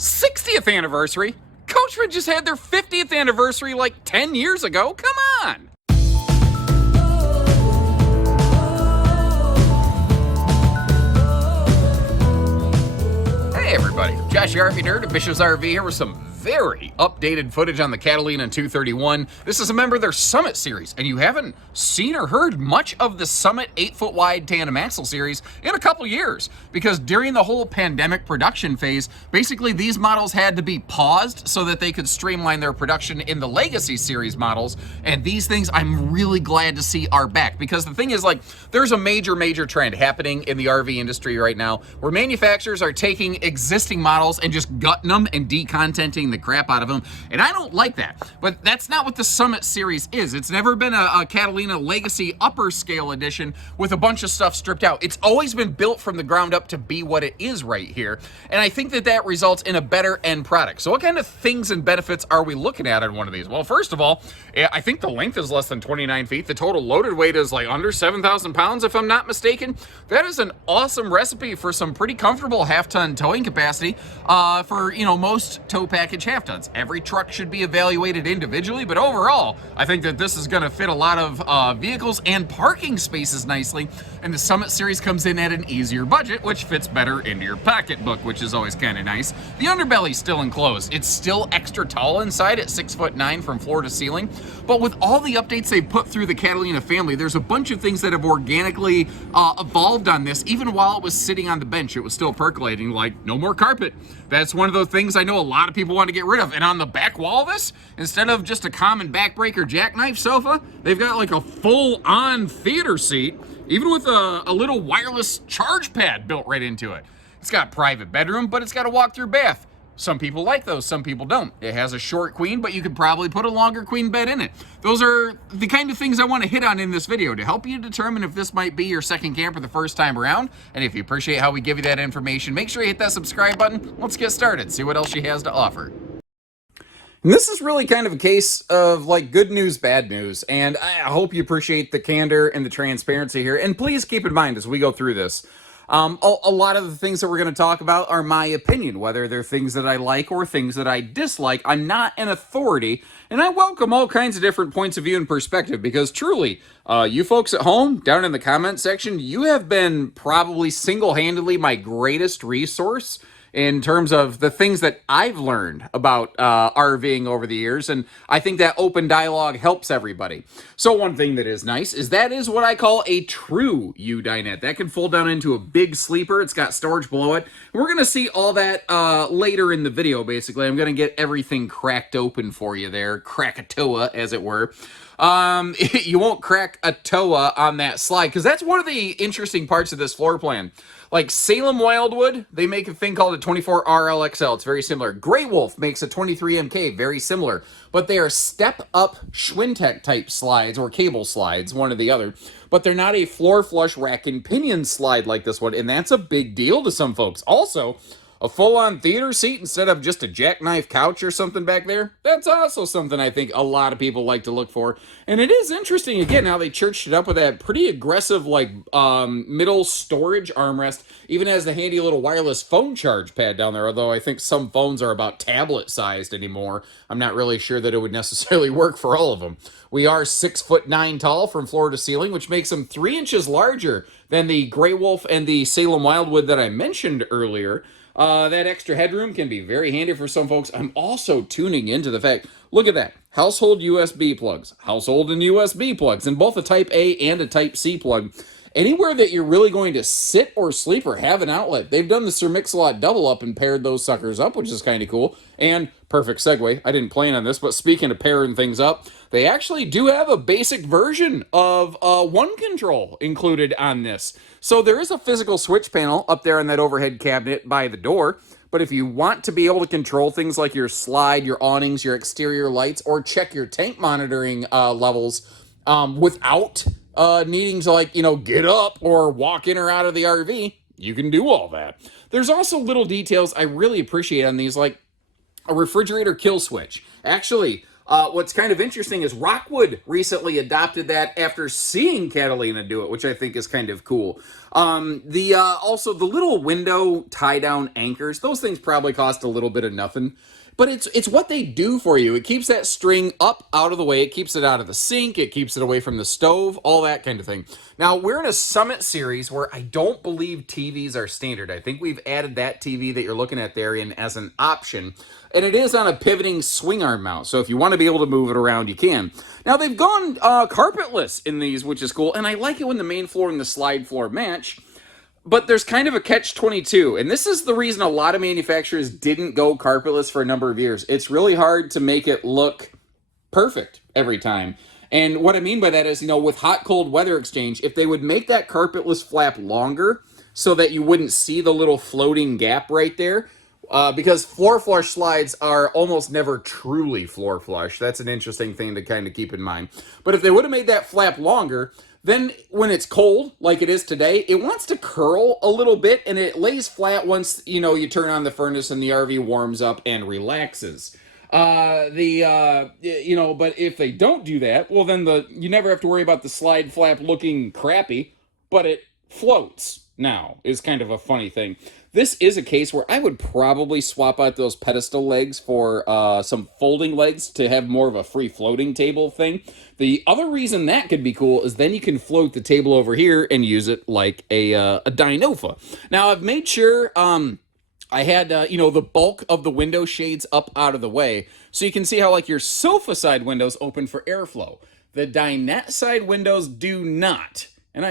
60th anniversary? Coachman just had their 50th anniversary like 10 years ago. Come on. Hey everybody, Josh the RV Nerd of Bish's RV here with some very updated footage on the Catalina 231. This is a member of their Summit series, and you haven't seen or heard much of the Summit 8-foot wide tandem axle series in a couple years, because during the whole pandemic production phase, basically these models had to be paused so that they could streamline their production in the Legacy series models, and these things I'm really glad to see are back, because the thing is, like, there's a major trend happening in the RV industry right now where manufacturers are taking existing models and just gutting them and decontenting the crap out of them, and I don't like that. But that's not what the Summit series is. It's never been a Catalina Legacy upper scale edition with a bunch of stuff stripped out. It's always been built from the ground up to be what it is right here, and I think that that results in a better end product. So what kind of things and benefits are we looking at on one of these? Well, first of all, I think the length is less than 29 feet. The total loaded weight is like under 7,000 pounds, if I'm not mistaken. That is an awesome recipe for some pretty comfortable half-ton towing capacity for, you know, most tow package half-tons. Every truck should be evaluated individually, but overall, I think that this is going to fit a lot of vehicles and parking spaces nicely, and the Summit series comes in at an easier budget, which fits better into your pocketbook, which is always kind of nice. The underbelly's still enclosed. It's still extra tall inside at 6'9" from floor to ceiling, but with all the updates they've put through the Catalina family, there's a bunch of things that have organically evolved on this. Even while it was sitting on the bench, it was still percolating, like no more carpet. That's one of those things I know a lot of people want to get rid of. And on the back wall of this, instead of just a common backbreaker jackknife sofa, they've got like a full-on theater seat, even with a little wireless charge pad built right into it. It's got private bedroom, but it's got a walk-through bath. Some people like those, some people don't. It has a short queen, but you could probably put a longer queen bed in it. Those are the kind of things I want to hit on in this video to help you determine if this might be your second camper the first time around. And if you appreciate how we give you that information, make sure you hit that subscribe button. Let's get started, see what else she has to offer. And this is really kind of a case of like good news, bad news, and I hope you appreciate the candor and the transparency here. And please keep in mind as we go through this, a lot of the things that we're going to talk about are my opinion, whether they're things that I like or things that I dislike. I'm not an authority, and I welcome all kinds of different points of view and perspective, because truly, you folks at home, down in the comment section, you have been probably single-handedly my greatest resource in terms of the things that I've learned about RVing over the years, and I think that open dialogue helps everybody. So one thing that is nice is that is what I call a true U-dinette. That can fold down into a big sleeper. It's got storage below it. We're going to see all that later in the video, basically. I'm going to get everything cracked open for you there, Krakatoa, as it were. You won't crack a toa on that slide, because that's one of the interesting parts of this floor plan. Like Salem Wildwood, they make a thing called a 24RLXL. It's very similar. Grey Wolf makes a 23MK, very similar. But they are step-up Schwintek type slides, or cable slides, one or the other. But they're not a floor flush rack and pinion slide like this one, and that's a big deal to some folks. Also, a full-on theater seat instead of just a jackknife couch or something back there, that's also something I think a lot of people like to look for. And it is interesting, again, how they churched it up with that pretty aggressive, like, middle storage armrest, even has the handy little wireless phone charge pad down there, although I think some phones are about tablet-sized anymore. I'm not really sure that it would necessarily work for all of them. We are 6'9" tall from floor to ceiling, which makes them 3 inches larger than the Grey Wolf and the Salem Wildwood that I mentioned earlier. That extra headroom can be very handy for some folks. I'm also tuning into the fact, look at that, household USB plugs, household and USB plugs, and both a Type A and a Type C plug. Anywhere that you're really going to sit or sleep or have an outlet, they've done the Sir Mix-a-Lot double up and paired those suckers up, which is kind of cool. And perfect segue, I didn't plan on this, but speaking of pairing things up, they actually do have a basic version of One Control included on this. So there is a physical switch panel up there in that overhead cabinet by the door. But if you want to be able to control things like your slide, your awnings, your exterior lights, or check your tank monitoring levels without needing to, like, you know, get up or walk in or out of the RV, you can do all that. There's also little details I really appreciate on these, like a refrigerator kill switch. Actually, what's kind of interesting is Rockwood recently adopted that after seeing Catalina do it, which I think is kind of cool. Also the little window tie-down anchors, those things probably cost a little bit of nothing. But it's what they do for you. It keeps that string up out of the way. It keeps it out of the sink. It keeps it away from the stove, all that kind of thing. Now, we're in a Summit series where I don't believe TVs are standard. I think we've added that TV that you're looking at there in as an option. And it is on a pivoting swing arm mount. So if you want to be able to move it around, you can. Now, they've gone carpetless in these, which is cool. And I like it when the main floor and the slide floor match. But there's kind of a catch-22, and this is the reason a lot of manufacturers didn't go carpetless for a number of years. It's really hard to make it look perfect every time. And what I mean by that is, with hot-cold weather exchange, if they would make that carpetless flap longer so that you wouldn't see the little floating gap right there, because floor flush slides are almost never truly floor flush. That's an interesting thing to kind of keep in mind. But if they would have made that flap longer, then when it's cold, like it is today, it wants to curl a little bit, and it lays flat once, you turn on the furnace and the RV warms up and relaxes. But if they don't do that, well, then you never have to worry about the slide flap looking crappy, but it floats now, is kind of a funny thing. This is a case where I would probably swap out those pedestal legs for some folding legs to have more of a free floating table thing. The other reason that could be cool is then you can float the table over here and use it like a dynofa. Now, I've made sure I had, the bulk of the window shades up out of the way, so you can see how, like, your sofa side windows open for airflow. The dinette side windows do not. And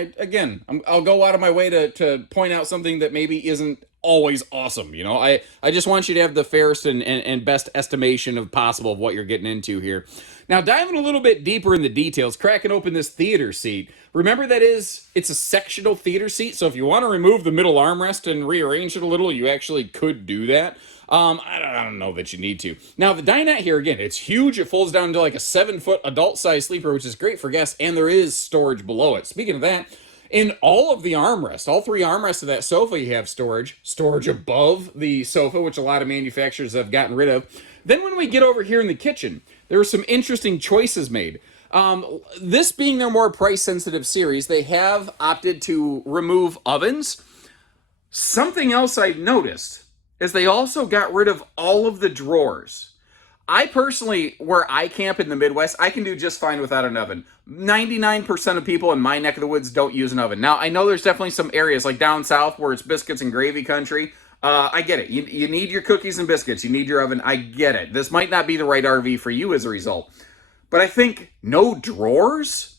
I'll go out of my way to point out something that maybe isn't always awesome. I just want you to have the fairest and best estimation of possible of what you're getting into here. Now, diving a little bit deeper in the details, cracking open this theater seat. Remember it's a sectional theater seat, so if you want to remove the middle armrest and rearrange it a little, you actually could do that. I don't know that you need to. Now, the dinette here, again, it's huge. It folds down to like a 7-foot adult-sized sleeper, which is great for guests, and there is storage below it. Speaking of that, in all of the armrests, all 3 armrests of that sofa, you have storage above the sofa, which a lot of manufacturers have gotten rid of. Then when we get over here in the kitchen, there are some interesting choices made. This being their more price-sensitive series, they have opted to remove ovens. Something else I noticed is they also got rid of all of the drawers. I personally, where I camp in the Midwest, I can do just fine without an oven. 99% of people in my neck of the woods don't use an oven. Now, I know there's definitely some areas like down south where it's biscuits and gravy country. I get it. You need your cookies and biscuits. You need your oven. I get it. This might not be the right RV for you as a result. But I think no drawers?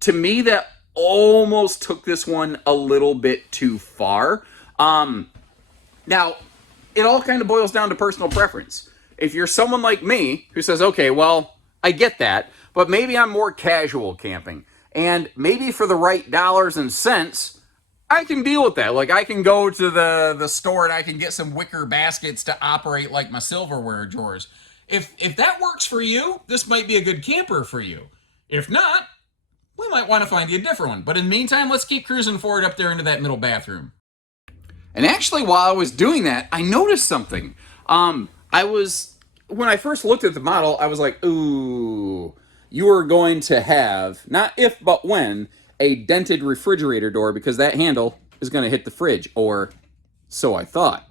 To me, that almost took this one a little bit too far. Now, it all kind of boils down to personal preference. If you're someone like me who says, okay, well, I get that, but maybe I'm more casual camping, and maybe for the right dollars and cents, I can deal with that. Like, I can go to the store and I can get some wicker baskets to operate like my silverware drawers. If that works for you, this might be a good camper for you. If not, we might want to find you a different one. But in the meantime, let's keep cruising forward up there into that middle bathroom. And actually, while I was doing that, I noticed something. When I first looked at the model, I was like, ooh, you are going to have, not if but when, a dented refrigerator door because that handle is going to hit the fridge, or so I thought.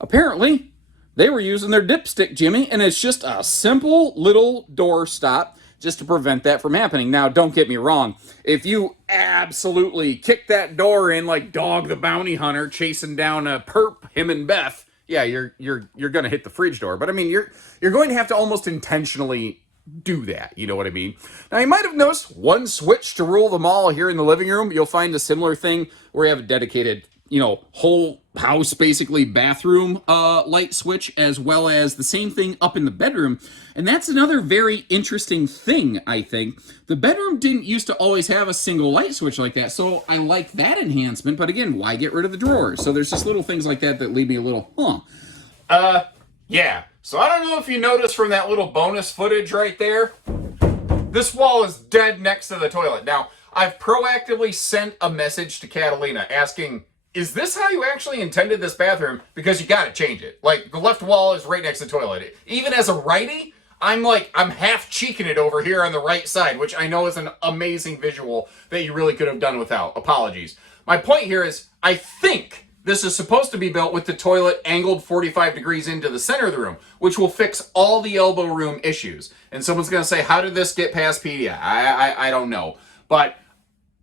Apparently, they were using their dipstick Jimmy, and it's just a simple little door stop just to prevent that from happening. Now, don't get me wrong. If you absolutely kick that door in like Dog the Bounty Hunter chasing down a perp, him and Beth, yeah, you're going to hit the fridge door. But I mean, you're going to have to almost intentionally do that. You know what I mean? Now, you might have noticed one switch to rule them all here in the living room. You'll find a similar thing where you have a dedicated, whole house, basically, bathroom light switch, as well as the same thing up in the bedroom. And that's another very interesting thing, I think. The bedroom didn't used to always have a single light switch like that, so I like that enhancement. But again, why get rid of the drawers? So there's just little things like that that leave me a little, yeah. So I don't know if you noticed from that little bonus footage right there, this wall is dead next to the toilet. Now, I've proactively sent a message to Catalina asking, is this how you actually intended this bathroom? Because you gotta change it. Like, the left wall is right next to the toilet. Even as a righty, I'm half cheeking it over here on the right side, which I know is an amazing visual that you really could have done without. Apologies. my point here is I think this is supposed to be built with the toilet angled 45 degrees into the center of the room, which will fix all the elbow room issues. And someone's going to say, how did this get past PDI? I don't know. But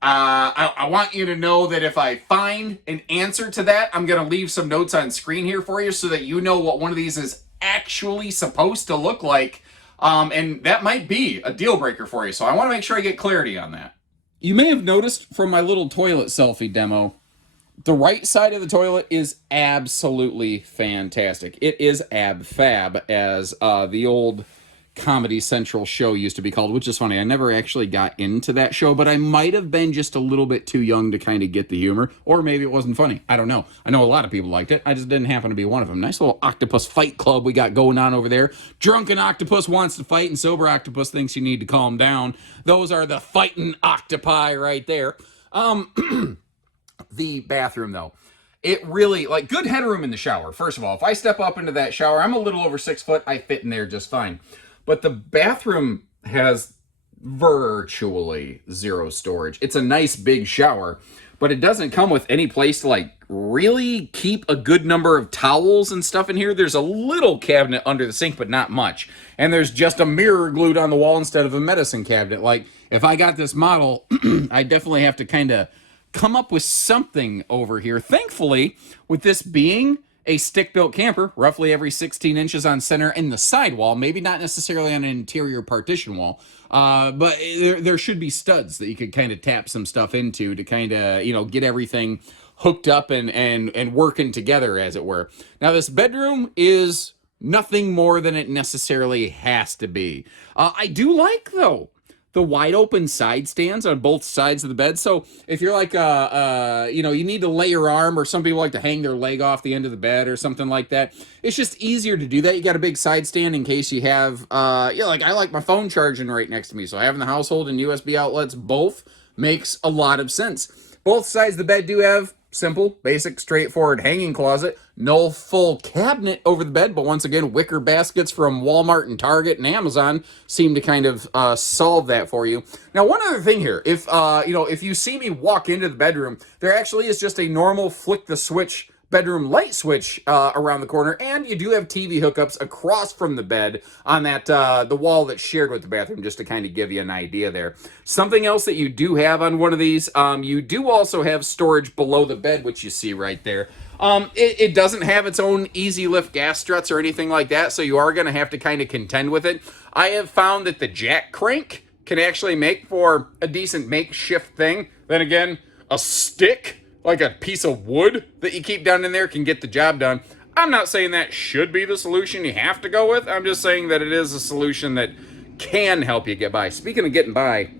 I want you to know that if I find an answer to that, I'm going to leave some notes on screen here for you so that you know what one of these is actually supposed to look like. And that might be a deal breaker for you. So I want to make sure I get clarity on that. You may have noticed from my little toilet selfie demo, the right side of the toilet is absolutely fantastic. It is ab fab, as the old Comedy Central show used to be called, which is funny. I never actually got into that show, but I might have been just a little bit too young to kind of get the humor, or maybe it wasn't funny. I don't know. I know a lot of people liked it. I just didn't happen to be one of them. Nice little octopus fight club we got going on over there. Drunken octopus wants to fight, and sober octopus thinks you need to calm down. Those are the fighting octopi right there. The bathroom, though. It really, like, good headroom in the shower. First of all, if I step up into that shower, I'm a little over 6 foot. I fit in there just fine. But the bathroom has virtually zero storage. It's a nice big shower, but it doesn't come with any place to, like, really keep a good number of towels and stuff in here. There's a little cabinet under the sink, but not much. And there's just a mirror glued on the wall instead of a medicine cabinet. Like, if I got this model, I definitely have to kind of come up with something over here. Thankfully, with this being a stick-built camper, roughly every 16 inches on center in the sidewall, maybe not necessarily on an interior partition wall, but there should be studs that you could kind of tap some stuff into to kind of, you know, get everything hooked up and working together, as it were. Now, this bedroom is nothing more than it necessarily has to be. I do like, though, the wide open side stands on both sides of the bed. So if you're like, you know, you need to lay your arm, or some people like to hang their leg off the end of the bed or something like that, it's just easier to do that. You got a big side stand in case you have, yeah, like I like my phone charging right next to me. So having the household and USB outlets both makes a lot of sense. Both sides of the bed do have simple, basic, straightforward hanging closet. No full cabinet over the bed, but once again, wicker baskets from Walmart and Target and Amazon seem to kind of solve that for you. Now, one other thing here, if you know, if you see me walk into the bedroom, there actually is just a normal flick the switch bedroom light switch around the corner, and you do have TV hookups across from the bed on that the wall that's shared with the bathroom, just to kind of give you an idea there. Something else that you do have on one of these, you do also have storage below the bed, which you see right there. It doesn't have its own easy lift gas struts or anything like that, so you are going to have to kind of contend with it. I have found that the jack crank can actually make for a decent makeshift thing. Then again, a stick, like a piece of wood that you keep down in there, can get the job done. I'm not saying that should be the solution you have to go with. I'm just saying that it is a solution that can help you get by. Speaking of getting by,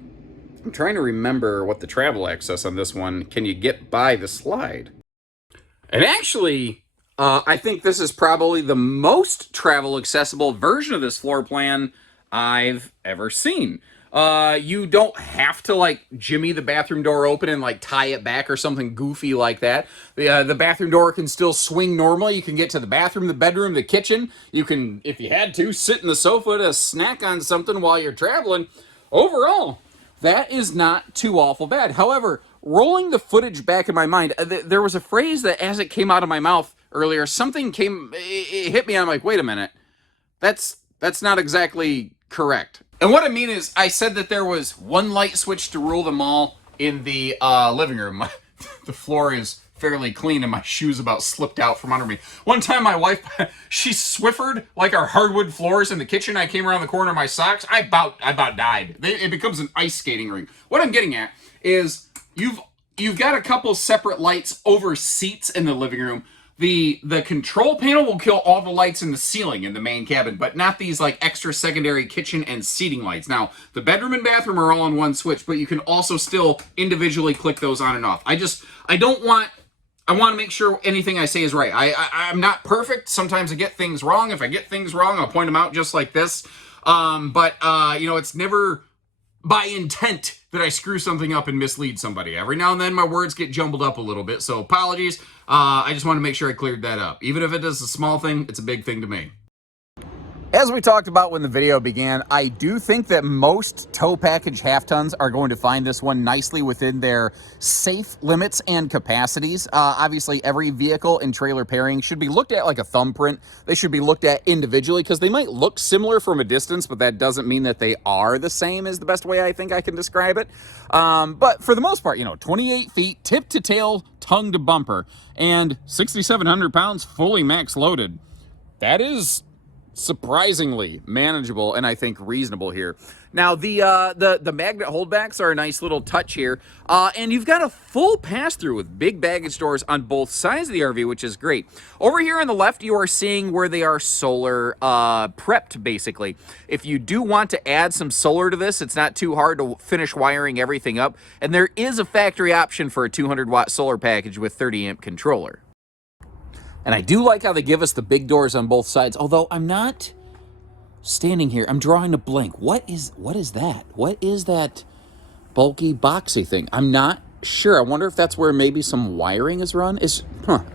I'm trying to remember what the travel access on this one. Can you get by the slide? And actually, I think this is probably the most travel accessible version of this floor plan I've ever seen. You don't have to like jimmy the bathroom door open and like tie it back or something goofy like that. The bathroom door can still swing normally. You can get to the bathroom, the bedroom, the kitchen. You can, if you had to, sit in the sofa to snack on something while you're traveling. Overall, that is not too awful bad. However, rolling the footage back in my mind, there was a phrase that as it came out of my mouth earlier, something came, it hit me, and I'm like, wait a minute. That's not exactly correct. And what I mean is, I said that there was one light switch to rule them all in the living room. The floor is fairly clean, and my shoes about slipped out from under me. One time, my wife, she swiffered like our hardwood floors in the kitchen. I came around the corner of my socks. I about died. It becomes an ice skating rink. What I'm getting at is, you've got a couple separate lights over seats in the living room. The control panel will kill all the lights in the ceiling in the main cabin, but not these like extra secondary kitchen and seating lights. Now, the bedroom and bathroom are all on one switch, but you can also still individually click those on and off. I want to make sure anything I say is right. I'm not perfect. Sometimes I get things wrong. If I get things wrong, I'll point them out just like this. But you know, it's never by intent that I screw something up and mislead somebody. Every now and then my words get jumbled up a little bit, so apologies. I just want to make sure I cleared that up. Even if it is a small thing, it's a big thing to me. As we talked about when the video began, I do think that most tow package half tons are going to find this one nicely within their safe limits and capacities. Obviously, every vehicle and trailer pairing should be looked at like a thumbprint. They should be looked at individually because they might look similar from a distance, but that doesn't mean that they are the same is the best way I think I can describe it. But for the most part, 28 feet, tip to tail, tongue to bumper, and 6,700 pounds fully max loaded. That is surprisingly manageable and I think reasonable here. Now the magnet holdbacks are a nice little touch here, and you've got a full pass-through with big baggage doors on both sides of the RV, which is great. Over here on the left, you are seeing where they are solar prepped, basically. If you do want to add some solar to this, it's not too hard to finish wiring everything up, and there is a factory option for a 200-watt solar package with 30-amp controller. And I do like how they give us the big doors on both sides, although I'm not standing here. I'm drawing a blank. What is that? What is that bulky, boxy thing? I'm not sure. I wonder if that's where maybe some wiring is run.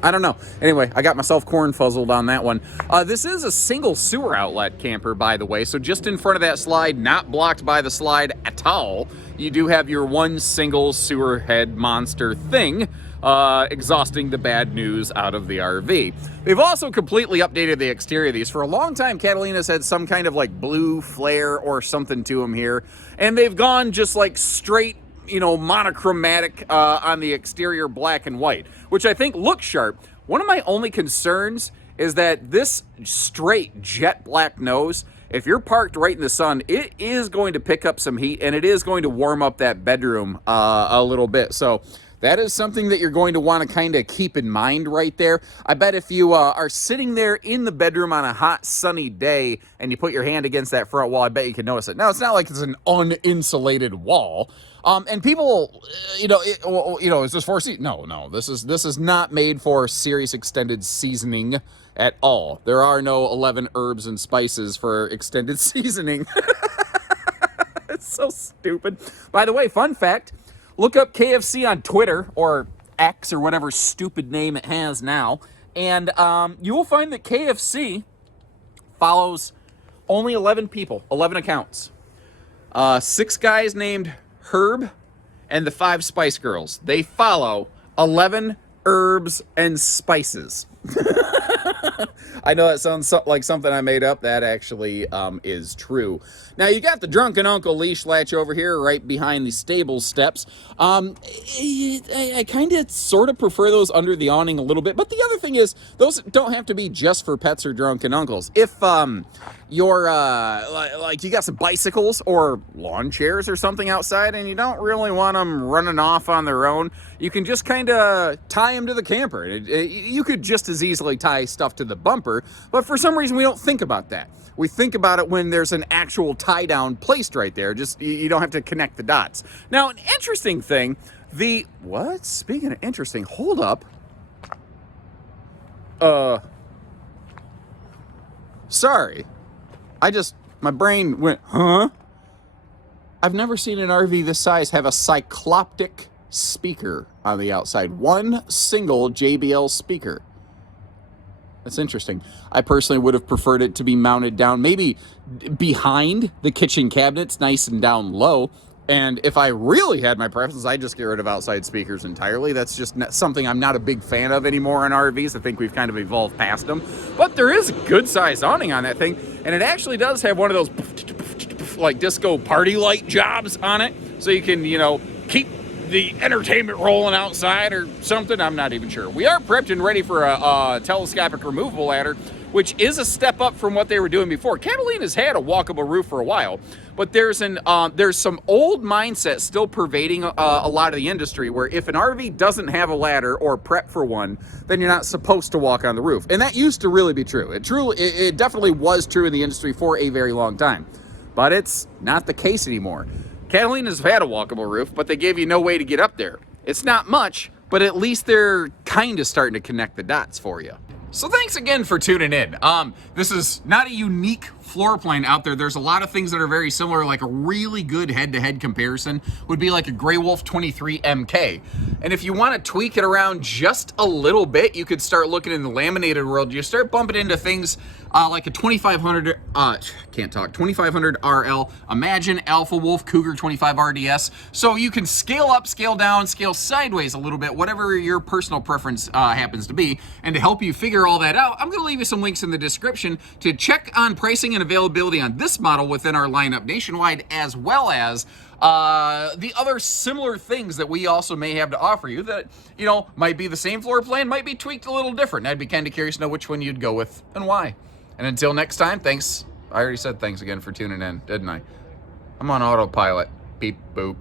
I don't know. Anyway, I got myself corn-fuzzled on that one. This is a single sewer outlet camper, by the way, so just in front of that slide, not blocked by the slide at all, you do have your one single sewer head monster thing, exhausting the bad news out of the RV. They've also completely updated the exterior of these. For a long time, Catalina's had some kind of like blue flare or something to them here, and they've gone just like straight, monochromatic on the exterior, black and white, which I think looks sharp. One of my only concerns is that this straight jet black nose, if you're parked right in the sun, it is going to pick up some heat, and it is going to warm up that bedroom a little bit. So that is something that you're going to want to kind of keep in mind right there. I bet if you are sitting there in the bedroom on a hot, sunny day and you put your hand against that front wall, I bet you can notice it. Now, it's not like it's an uninsulated wall. And people, is this for No, this is not made for serious extended seasoning at all. There are no 11 herbs and spices for extended seasoning. It's so stupid. By the way, fun fact, look up KFC on Twitter, or X, or whatever stupid name it has now, and you will find that KFC follows only 11 people, 11 accounts. 6 guys named Herb and the 5 Spice Girls. They follow 11 herbs and spices. I know that sounds like something I made up. That actually is true. Now, you got the drunken uncle leash latch over here right behind the stable steps. I kind of sort of prefer those under the awning a little bit. But the other thing is, those don't have to be just for pets or drunken uncles. If you're like you got some bicycles or lawn chairs or something outside and you don't really want them running off on their own, you can just kind of tie them to the camper. You could just as easily tie stuff to the bumper, but for some reason we don't think about that. We think about it when there's an actual tie down placed right there. Just, you don't have to connect the dots. Now, an interesting thing, Speaking of interesting, hold up. Sorry. My brain went, huh? I've never seen an RV this size have a cycloptic speaker on the outside. One single JBL speaker. That's interesting. I personally would have preferred it to be mounted down, maybe behind the kitchen cabinets, nice and down low. And if I really had my preference, I'd just get rid of outside speakers entirely. That's just something I'm not a big fan of anymore on RVs. I think we've kind of evolved past them. But there is a good-sized awning on that thing, and it actually does have one of those like disco party light jobs on it, so you can, keep the entertainment rolling outside or something. I'm not even sure. We are prepped and ready for a telescopic removable ladder, which is a step up from what they were doing before. Catalina's had a walkable roof for a while, but there's some old mindset still pervading a lot of the industry where if an RV doesn't have a ladder or prep for one, then you're not supposed to walk on the roof. And that used to really be true. It definitely was true in the industry for a very long time, but it's not the case anymore. Catalina's had a walkable roof, but they gave you no way to get up there. It's not much, but at least they're kind of starting to connect the dots for you. So thanks again for tuning in. This is not a unique floor plan out there. There's a lot of things that are very similar, like a really good head-to-head comparison would be like a Grey Wolf 23 MK. And if you want to tweak it around just a little bit, you could start looking in the laminated world. You start bumping into things like a 2500, can't talk, 2500 RL, Imagine, Alpha Wolf, Cougar 25 RDS. So you can scale up, scale down, scale sideways a little bit, whatever your personal preference happens to be. And to help you figure all that out, I'm going to leave you some links in the description to check on pricing and availability on this model within our lineup nationwide, as well as the other similar things that we also may have to offer you that, you know, might be the same floor plan, might be tweaked a little different. I'd be kind of curious to know which one you'd go with and why. And until next time, thanks. I already said thanks again for tuning in, didn't I? I'm on autopilot. Beep, boop.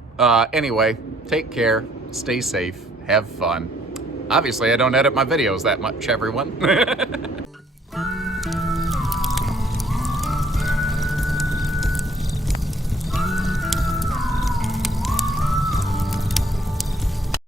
Anyway, take care, stay safe, have fun. Obviously, I don't edit my videos that much, everyone.